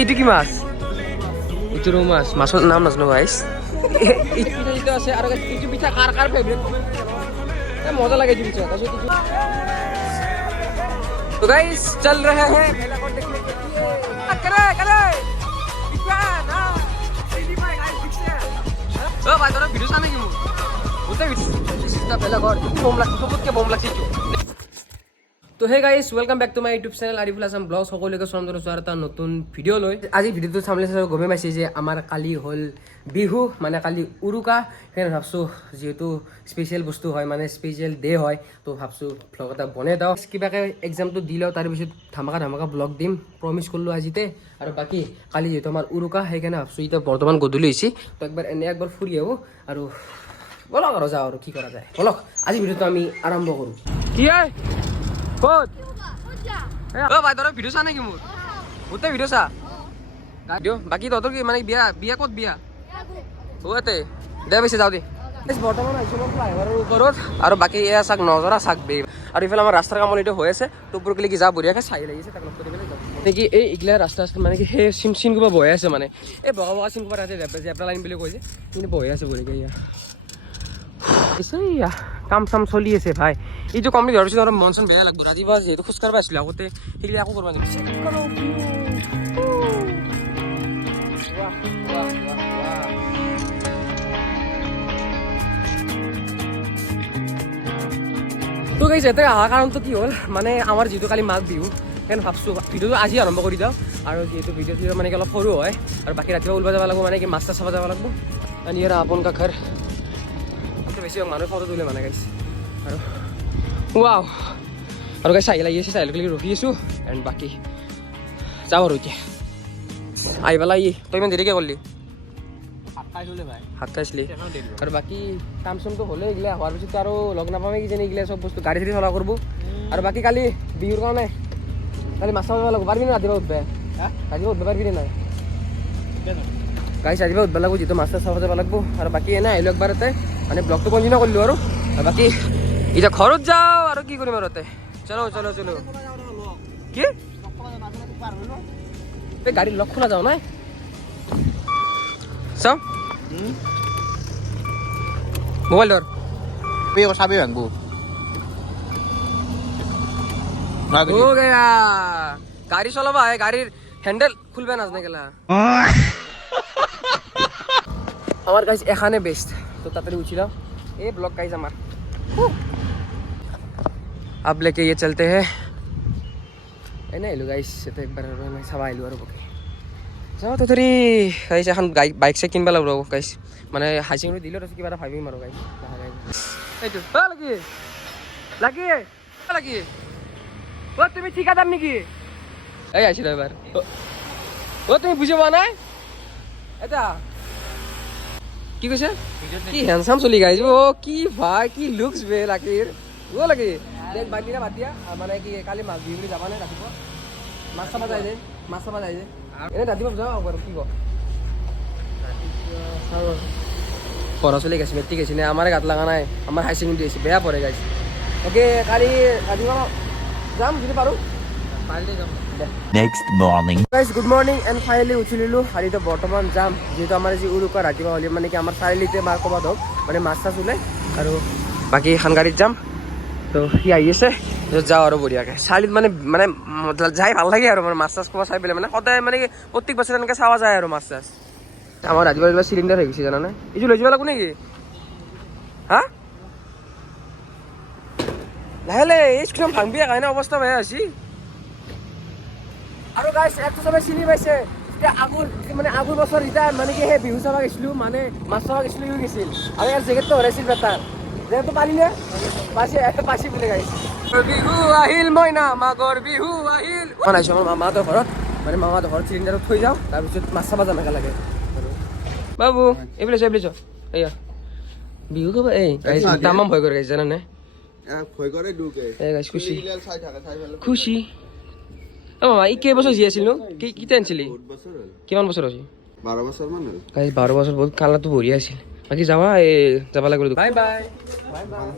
এইটো কি মাছ? এইটো ৰৌ মাছ। মাছৰ নাম নাজানো গাইছ। এইটো আছে আৰু এইটো পিঠা কাৰ কাৰ ফেভৰেট মজা লাগে। तो गाइस चल रहे हैं मेला को देखने के लिए। करे करे ओ भाई তোরা ভিডিও সামনে কি মু ওতে ভিডিও দিস ইজ দা মেলা ঘর বোম লাগছে সবুতকে বোম লাগছে। তো hey guys welcome back to my YouTube channel Ariful Assam vlog. সকলোকে স্বাগতম জনাইছোঁ এটা নতুন ভিডিঅ' লৈ। আজি ভিডিঅ'টো চাবলৈ চাই গমে পাইছে যে আমাৰ কালি হ'ল বিহু, মানে কালি উৰুকা। সেইকাৰণে ভাবছোঁ যিহেতু স্পেচিয়েল বস্তু হয়, মানে স্পেচিয়েল ডে হয়, তো ভাবছোঁ ভ্লগ এটা বনাই দিওঁ। কিবাকৈ এক্সামটো দি লওঁ, তাৰপিছত ধামাকা ব্লগ দিম প্ৰমিছ কৰিলোঁ আজিতে। আৰু বাকী কালি যিহেতু আমাৰ উৰুকা, সেইকাৰণে ভাবছোঁ এতিয়া বৰ্তমান গধূলি হৈছে, তো একবাৰ ফুৰি আহোঁ আৰু বলক আৰু যাওঁ আৰু কি কৰা যায়। বলক আজি ভিডিঅ'টো আমি আৰম্ভ কৰোঁ। কি হয় ক'ত অ ভাই তোৰ ভিডিঅ' চা নেকি? মোৰ গোটেই ভিডিঅ' চা বাকী তহঁতৰ কি মানে বিয়া ক'ত বিয়া ওতে দে বেছি যাওঁ দে। বৰ্তমান আহিছোঁ মই ফ্লাইঅভাৰৰ ওপৰত আৰু বাকী এয়া চাক নজৰা চাক বে। আৰু ইফালে আমাৰ ৰাস্তাৰ কাম অলৰেডি হৈ আছে, তোৰ কি যা বঢ়িয়াকৈ চাই লাগিছে তাক লগ কৰি পেলাই যাওঁ নেকি। এইগিলা ৰাস্তা মানে কি সেই চিন কোবা বহি আছে, মানে এই বগা চিন কোবা আছে জেব্ৰা লাইন বুলি কৈছে, কিন্তু বহি আছে বঢ়িয়াকৈ। ইয়া কাম চাম চলি আছে ভাই। এইটো কমপ্লিট হোৱাৰ পিছত আৰু মন চন বেয়া লাগব। ৰাতিপুৱা যিহেতু খোজকাঢ়িব আছিলোঁ আগতে, সেইবিলাক আকৌ কৰিব লাগিব। তো গাইছ ইয়াতে অহা কাৰণটো কি হ'ল, মানে আমাৰ যিহেতু কালি মাঘ বিহু, সেইকাৰণে ভাবছোঁ ভিডিঅ'টো আজি আৰম্ভ কৰি দিওঁ। আৰু যিহেতু ভিডিঅ'টো মানে কি অলপ সৰু হয়, আৰু বাকী ৰাতিপুৱা ওলব যাব লাগিব, মানে কি মাছ চাছ চাব যাব লাগিব। আৰু ইয়াৰ আপোন কা ঘৰ বেছি মানুহে ফটো তুলে মানে গাইছ। আৰু ৱাও আৰু গাইছ চাহি লাগি আছে, চাহি লাগি ৰখি আছোঁ। এণ্ড বাকী যাওঁ আৰু এতিয়া আহি পেলাই। তই ইমান দেৰিকৈ কৰিলি? হাত খাইছিলি। আৰু বাকী কাম চামটো হ'লে এইগিলা হোৱাৰ পিছত আৰু লগ নাপামেই কিজানি। এইগিলা চব বস্তু গাড়ী চাড়ী চলা কৰিব। আৰু বাকী কালি বিহুৰ কাৰণে কালি মাছ চাব লাগিব, পাৰিবি নে ৰাতিপুৱা উঠবে? ৰাতিপুৱা উঠব পাৰিবি নে নাই? গাড়ী ৰাতিপুৱা উঠব লাগিব, যিহেতু মাছ চাব যাব লাগিব। আৰু বাকী এনে আহিলোঁ একবাৰ ইয়াতে, মানে ব্লগটো কণ্টিনিউ কৰিলোঁ। আৰু বাকী এতিয়া ঘৰত যাওঁ আৰু কি কৰিম আৰু ইয়াতে। চলো কি এই গাড়ীৰ লগ খোলা যাওঁ নাই চাওঁ মোবাইল ধৰ চাবি ভাঙবো हो गया। गाड़ी चलाबा है, गाड़ीर हैंडल खुलबे नाजने गेला। আমার গাইস এখানে বেস্ট, তো তাড়াতাড়ি উঠি যাও। এই ব্লগ গাইস আমার अब लेके ये चलते हैं। এনে এলো গাইস, এটা একবার চাবা আইলো আৰু বকে যাও তো তৰি গাইস। এখন বাইক চাইক কিনবা লাগিব গাইস, মানে হাই সেকেন্ডাৰি দিলে তো কিবা এটা ভাবিম আৰু গাইস। এইটো লাগি লাগি ও তুমি ঠিকাদার নাকি? এই আসিল এবার। ও তুমি বুঝে পাওয়া নাই এটা কি কৈছে? কি হ্যান্ডসাম চলি গাইছ। ও কি ভাই, কি লুকস বে লাকিৰ। ও লাগি দেখ বাকিটা বাদ দিয়া, মানে কি কালি মাছ বিহু বুলি যাবা নে? ৰাতিপুৱা মাছ চাবা যায় যে, মাছ চাবা যায় যে এনে ৰাতিপুৱা যাওঁ বাৰু। কি ক পঢ়া চলি গেছে, মেট্ৰিক গেছি নে? আমাৰ গাত লগা নাই, আমাৰ হাই ছেকেণ্ডেৰী আছে, বেয়া পঢ়ে গাইছে। অ'কে কালি ৰাতিপুৱা যাম যদি পাৰোঁ। Next morning guys good morning and finally উঠি ললোঁ। আৰু এতিয়া বৰ্তমান যাম, যিহেতু আমাৰ যি উৰুকা ৰাতিপুৱা হ'লে মানে কি আমাৰ চাৰিআলিতে মাৰ ক'ৰবাত হওক মানে মাছ চাছ ওলাই। আৰু বাকী এখন গাড়ীত যাম, তো সি আহি আছে, যাওঁ আৰু বঢ়িয়াকৈ চাৰিআলিত। মানে যাই ভাল লাগে আৰু মানে মাছ চাছ খোৱা চাই পেলাই, মানে সদায় মানে কি প্ৰত্যেক বছৰে এনেকৈ চাৱা যায় আৰু মাছ চাছ। আমাৰ ৰাতিপুৱা চিলিণ্ডাৰ হৈ গৈছে জানানে? এইটো লৈ যাব লাগিব নেকি? হা লাহে লাহে এই স্কুলখন ভাঙবি কাৰণে অৱস্থা বেয়া হৈছে। আৰু গাইছ একটো চবে চিনি পাইছে, এতিয়া আগৰ বছৰ যেতিয়া মানে কি সেই বিহু চাব গৈছিলোঁ, মানে মাছ চাব গৈছিলোঁ, ইও গৈছিল। আৰু ইয়াৰ জেকেটটো হৰাইছিল বেটাৰ, জেকেটটো পাৰিলে পাইছি বুলি গাইছ। বিহু আহিল মইনা মাঘৰ বিহু আহিল। মই নাইছোঁ আমাৰ মামাহঁতৰ ঘৰত, মানে মামাহঁতৰ ঘৰত চিলিণ্ডাৰত থৈ যাওঁ, তাৰপিছত মাছ চাব যাম একেলগে। বাবু এইবিলাক এয়া বিহু খাব। এই গাইছ তামাম ভয় কৰে গাইছ জানানে? খুচি অ মামা ই কেইবছৰ জীয়াই আছিল নো? কেতিয়া আনিছিলি? কিমান বছৰ হৈছে? 12 বছৰ মান হ'ল। 12 বছৰ বহুত কালাৰটো বঢ়িয়া আছিল। বাকী যাবা যাব লাগিব। Bye bye bye bye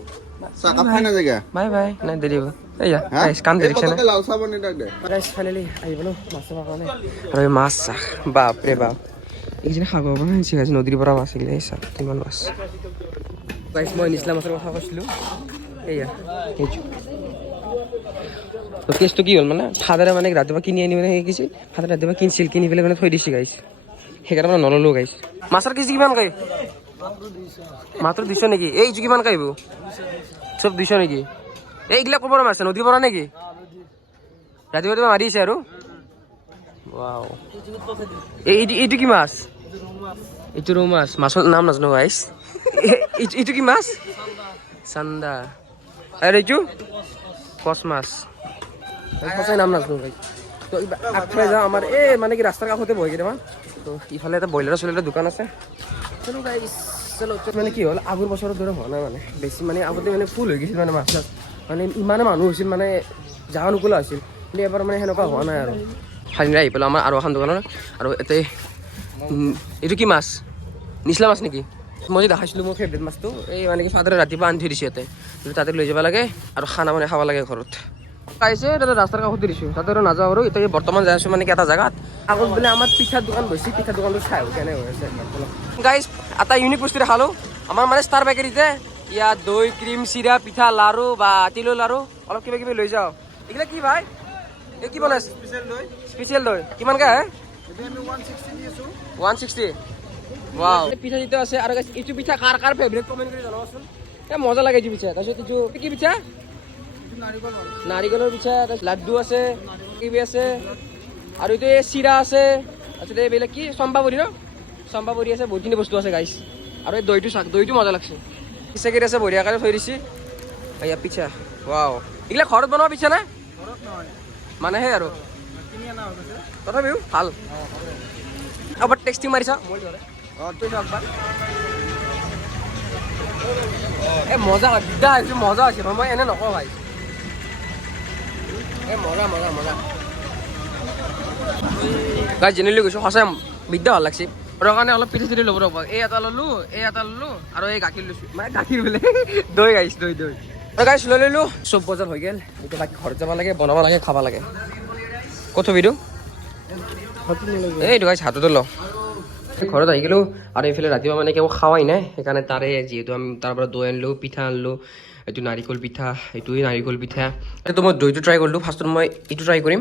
bye bye নাই দেৰি হ'ব। এইয়া গাইছ কাম দেখিছে না লাল চাহ বনাই তাক দে গাইছ ফাইনেলি আহি গ'লো মাছ চাবৰ কাৰণে আৰু এই মাছ চাহ বাপৰে বাপ এইখিনি খাব পৰা হৈছে গাইছ নদীৰ পৰা মাছ এইগিলা এই চাহ কিমান মাছ গাইছ মই নিচলা মাছৰ কথা কৈছিলোঁ এইয়া সেইটো তো কেছটো কি হ'ল মানে ফাদাৰে মানে ৰাতিপুৱা কিনি আনি মানে শিকিছিল ফাদাৰে ৰাতিপুৱা কিনি পেলাই মানে থৈ দিছে গাইছ সেইকাৰণে মানে নল'লো গাইছ মাছৰ কেজি কিমান কয় মাত্ৰ 200 নেকি এইটো কিমান কাহিব চব 200 নেকি এইগিলা ক'ৰ পৰা মাৰিছে নদীৰ পৰা নেকি ৰাতিপুৱা মাৰিছে আৰু ৱাও এইটো কি মাছ এইটো ৰৌ মাছ মাছৰ নাম নাজানো গাইছ এইটো কি মাছ চান্দা আৰু এইটো কচ মাছ সঁচাই নাম নাজানো গাইছ তো আগফালে যাওঁ আমাৰ এই মানে কি ৰাস্তাৰ কাষতে বহি কেইটামান তো ইফালে এটা ব্ৰইলাৰ চইলাৰৰ দোকান আছে চলো গাইছ চলো মানে কি হ'ল আগৰ বছৰৰ দৰে হোৱা নাই মানে বেছি মানে আগতে মানে ফুল হৈ গৈছিল মানে মাছ চাছ মানে ইমানে মানুহ হৈছিল মানে জাগা নোকোলা হৈছিল কিন্তু এবাৰ মানে সেনেকুৱা হোৱা নাই আৰু ফাইনেলি আহি পেলাই আমাৰ আৰু এখন দোকানৰ আৰু ইয়াতে এইটো কি মাছ নিচলা মাছ নেকি মই যে দেখাইছিলোঁ মোৰ ফেভৰেট মাছটো এই মানে কি ফাদাৰে ৰাতিপুৱা আনি থৈ দিছে ইয়াতে তাতে লৈ যাব লাগে আৰু খানা মানে খাব লাগে ঘৰত পাইছে তাতে ৰাস্তাৰ কাষতে দিছোঁ তাতে আৰু নাযাওঁ আৰু এতিয়া বৰ্তমান যাই আছোঁ মানে কি এটা জেগাত আগত বোলে আমাৰ পিঠাৰ দোকান বহিছে পিঠাৰ দোকানটো চাই কেনে হৈ আছে গাইজ এটা ইউনিক বস্তু দেখালোঁ আমাৰ মানে ষ্টাৰ বেকাৰীতে ইয়াত দৈ ক্ৰীম চিৰা পিঠা লাৰু বা তিলৰ লাৰু অলপ কিবা কিবি লৈ যাওঁ এইগিলা কি ভাই এই কি বনাইছে স্পেচিয়েল দৈ কিমানকৈ আহে 160 ৱাও পিঠা যিটো আছে আৰু এইটো পিঠা কাৰ ফেভৰেট কমেণ্ট কৰি জনাবচোন এই মজা লাগে এইটো পিঠা তাৰপিছত এইটো কি পিঠা নাৰিকলৰ পিঠা লাড্ডু আছে কিবি আছে আৰু এইটো এই চিৰা আছে তাৰপিছত এইবিলাক কি চম্পাবৰি ন চম্পাবৰি আছে বহুতখিনি বস্তু আছে গাইছ আৰু এই দৈটো মজা লাগছে পিঠাকেইটা আছে বঢ়িয়া কাৰণে থৈ দিছে এয়া পিঠা ৱাও এইগিলা ঘৰত বনোৱা পিঠা নে মানে সেই আৰু তথাপিও ভাল এবাৰ টেষ্টিং মাৰিছা এই মজা বিদ্যা হৈছে মজা হৈছে মই এনে নকওঁ ভাই এই মজা গাই জেনেলি গৈছোঁ সঁচাই বিদ্যা ভাল লাগছে আৰু কাৰণে অলপ পিঠা চিঠি ল'ব ৰ'ব এই এটা ল'লোঁ আৰু এই গাখীৰ লৈছোঁ মানে গাখীৰ বোলে দৈ গাইছ দৈ গাইছ লৈ ল'লোঁ চব বজাৰ হৈ গ'ল এতিয়া বাকী ঘৰত যাব লাগে বনাব লাগে খাব লাগে ক'ত থবিতো এইটো গাইছ হাততে লওঁ ঘৰত আহি গ'লোঁ আৰু এইফালে ৰাতিপুৱা মানে একো খাৱাই নাই সেইকাৰণে তাৰে যিহেতু আমি তাৰ পৰা দৈ আনিলোঁ পিঠা আনিলোঁ এইটো নাৰিকল পিঠা এইটোৱে নাৰিকল পিঠা এইটো মই দৈটো ট্ৰাই কৰিলোঁ ফাৰ্ষ্টত মই এইটো ট্ৰাই কৰিম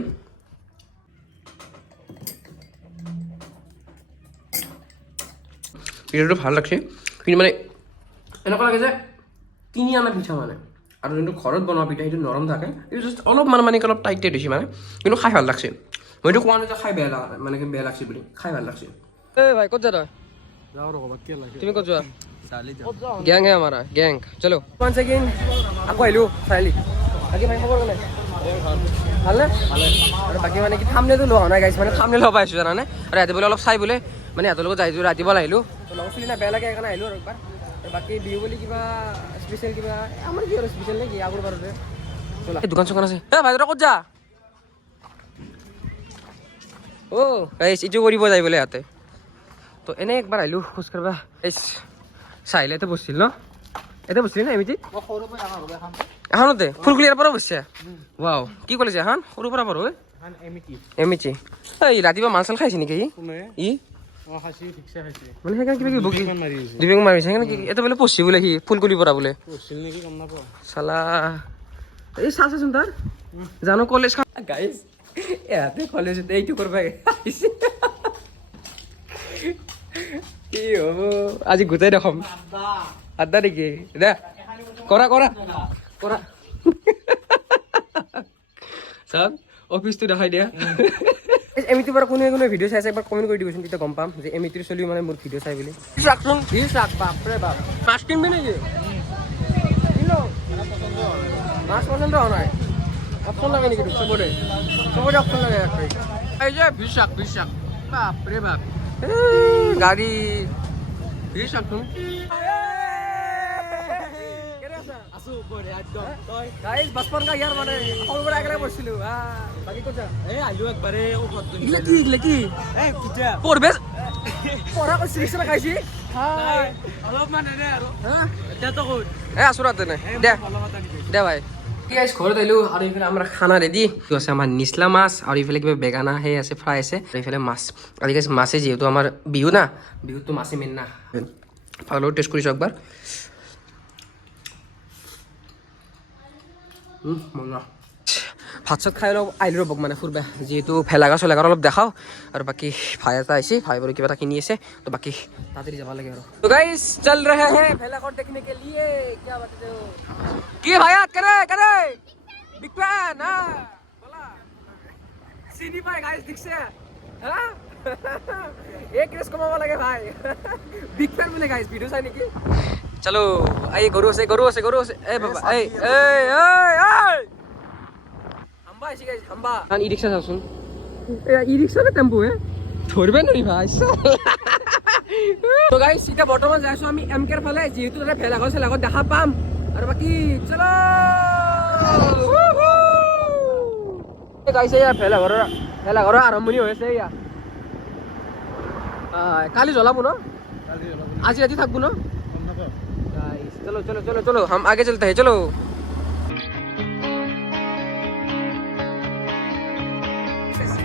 পিঠাটো ভাল লাগছে কিন্তু মানে এনেকুৱা লাগে যে কিনি অনা পিঠা মানে আৰু যোনটো ঘৰত বনোৱা পিঠা সেইটো নৰম থাকে এইটো জাষ্ট অলপমান মানে অলপ টাইট হৈছে মানে কিন্তু খাই ভাল লাগছে মইতো কোৱা নাই যে খাই বেয়া লগা মানে বেয়া লাগছে বুলি খাই ভাল লাগছে এই ভাই ক'ত যা তই তুমি ক'ত যোৱা গেং হে আমাৰ গেং চলো ওৱান ছেকেণ্ড আকৌ আহিলোঁ চাৰিআলি বাকী ভাই খবৰ কেনে ভালনে আৰু বাকী মানে কি থামনেলটো লোৱা নাই গাইছ মানে থামনেল ল'ব আহিছোঁ জানানে আৰু ৰাতিপুৱা অলপ চাই বোলে মানে সিহঁতৰ লগত যাই ৰাতিপুৱা আহিলোঁ লগৰ চলি নাই বেয়া লাগে সেইকাৰণে আহিলোঁ আৰু একবাৰ বাকী বিহু বুলি কিবা স্পেচিয়েল কিবা আমাৰ কি আৰু স্পেচিয়েল নে কি আগৰ বাৰতে দোকান চোকান আছে এই ভাই ক'ত যা অ' গাইছ ইটো কৰিব যায় বোলে ইয়াতে তো এনে একবাৰ আহিলোঁ খোজকাঢ়িবা গাইছ চাহিলে ইয়াতে বসছিল ন ইয়াতে বসছিল না এমিতি এখনতে ফুলকুলিয়াৰ পৰা বসছে ৱাও কি কলেজ এখন সৰুৰ পৰা পঢ়ো এমিতি এই ৰাতিপুৱা মাছ চাল খাইছে নেকি ই মানে সেইকাৰণে কিবা কিবি দুবেং মাৰিছে সেইকাৰণে এটা বোলে পঢ়ছি বোলে সি ফুলকুলিৰ পৰা বোলে চালা এই চাচোন তাৰ জানো কলেজ গাইছ ইয়াতে কলেজতে এইটো কৰিব আহিছে কি হ'ব আজি গোটাই দেখাম আড্ডা নেকি দে কৰা চাওক অফিচটো দেখাই দিয়া এমিতিৰ পৰা কোনে ভিডিঅ' চাইছে একবাৰ কমেণ্ট কৰি দিবচোন তেতিয়া গম পাম যে এমিতিৰ চলিও মানে মোৰ ভিডিঅ' চাই বুলি ৰাখচোন বাপৰে বাপ মাছ কিনবি নেকি মাছ পচন্দ হোৱা নাই অপশ্যন লাগে নেকি চবৰে অপশ্যন লাগে এই যে বিশ্বাস বাপৰে বাপ গাড়ী ভিৰ চাকচোন গাইজ বাছপন কা ইয়াৰ মানে সৰু পৰা একেলগে পঢ়িছিলোঁ বাকী ক'ত এই আহিলোঁ একবাৰে কি পঢ়বে পঢ়া কৈছে নিচিনা খাইছি অলপমান এনে আৰু এই আছোঁ ৰ তেনে দে ভাই গাইছ ঘৰত আহিলোঁ আৰু এইফালে আমাৰ খানা ৰেডি আছে আমাৰ নিচলা মাছ আৰু এইফালে কিবা বেগানা সেই আছে ফ্ৰাই আছে আৰু এইফালে মাছ আজি গাইছ মাছে যিহেতু আমাৰ বিহু না বিহুততো মাছে মেইন না ভালো টেষ্ট কৰিছোঁ একবাৰ মজা ভাত চাত খাই অলপ আহিলোঁ ৰ'বক মানে ফুৰবা যিহেতু ভেলাঘৰ চেলাঘৰ অলপ দেখাওঁ আৰু বাকী ভাই এটা আহিছে ভাই বাৰু কিবা এটা কিনি আছে তো বাকী তাড়াতাড়ি যাব লাগে আৰু তো গাইছ চল ৰহে হে ভেলাঘৰ দেখনে কে লিয়ে क्या बात है কি ভাইয়াত करे बिग फैन हां बोला सीधी भाई गाइस दिखसे हां एक रेस कमावा लगे भाई बिग फैन बोले गाइस वीडियो চাই নেকি चलो आइए गरु से ए बाबा ए हम्बा ऐसी गाइस हम्बा हां ई रिक्शा सुन ई रिक्शा ना टेम्पो है ধরবে নই ভাই তো গাইস এটা বর্তমান যাইছো আমি এমকেৰ ফালে যেহেতু তাতে ভেলাঘৰ চেলাঘৰ দেখা পাম আৰু বাকি চলো গাইস এয়া ভেলাঘৰৰ আৰম্ভণি হৈ আছে এয়া কালি জ্বলাব ন আজি ৰাতি থাকবো ন गाइस चलो हम आगे चलते हैं चलो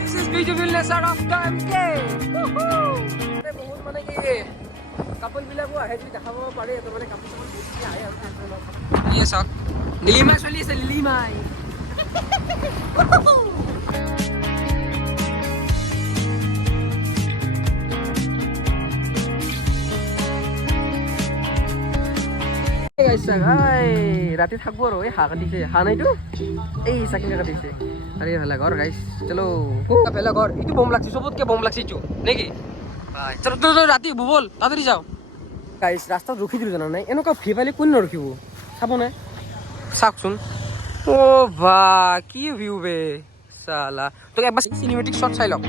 This is beautifulness out of time के बहुत माने कि कपल বিলাকো আহে যদি দেখাব পাৰে তো মানে কাপল সব বেছি আহে আৰু ये सक नीलिमा चली আছে नीलिमाই राति থাকবো আৰু এই হাঁহ কাটিছে হাঁহ নাইতো এই চাকিনা কাটিছে আৰে ভেলাঘৰ গাইস চলো ভেলাঘৰ ইটো বম লাগছে সবতকে বম লাগছে ইটো নাকি ভাই চলো তো ৰাতি বল তাড়াতাড়ি যাও গাইস ৰাস্তাত ৰখি দিলো জানা নাই এনেকুৱা ভিপালি কোন নৰখিব চাব না চাকচোন ও বা কি ভিউ বে সালা তোকে একবার সিনেমেটিক শট চাই লও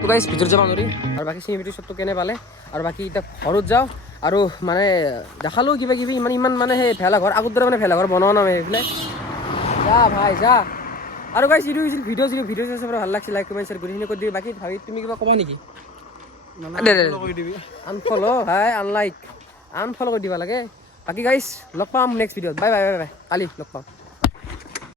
তো গাইস ভিতর যাব নৰি আৰু বাকি সিনেমেটিক শটটো কেনে পালে আৰু বাকি এটা ঘৰত যাও আৰু মানে দেখালো কিবা কিবি ইমান মানে হে ভেলাঘৰ আগৰ দৰে মানে ভেলাঘৰ বনোৱা নাই এইফালে যা ভাই যা আৰু গাইস ভিডিও চাই ভাল লাগছে লাইক কমেন্ট শেয়াৰ কৰি কৰি দিবি বাকি ভাবি তুমি কিবা কবা নেকি আনফলো ভাই আনলাইক আনফলো কৰি দিবা লাগে বাকি গাইস লগ পাম নেক্সট ভিডিঅ'ত বাই কালি লগ পাম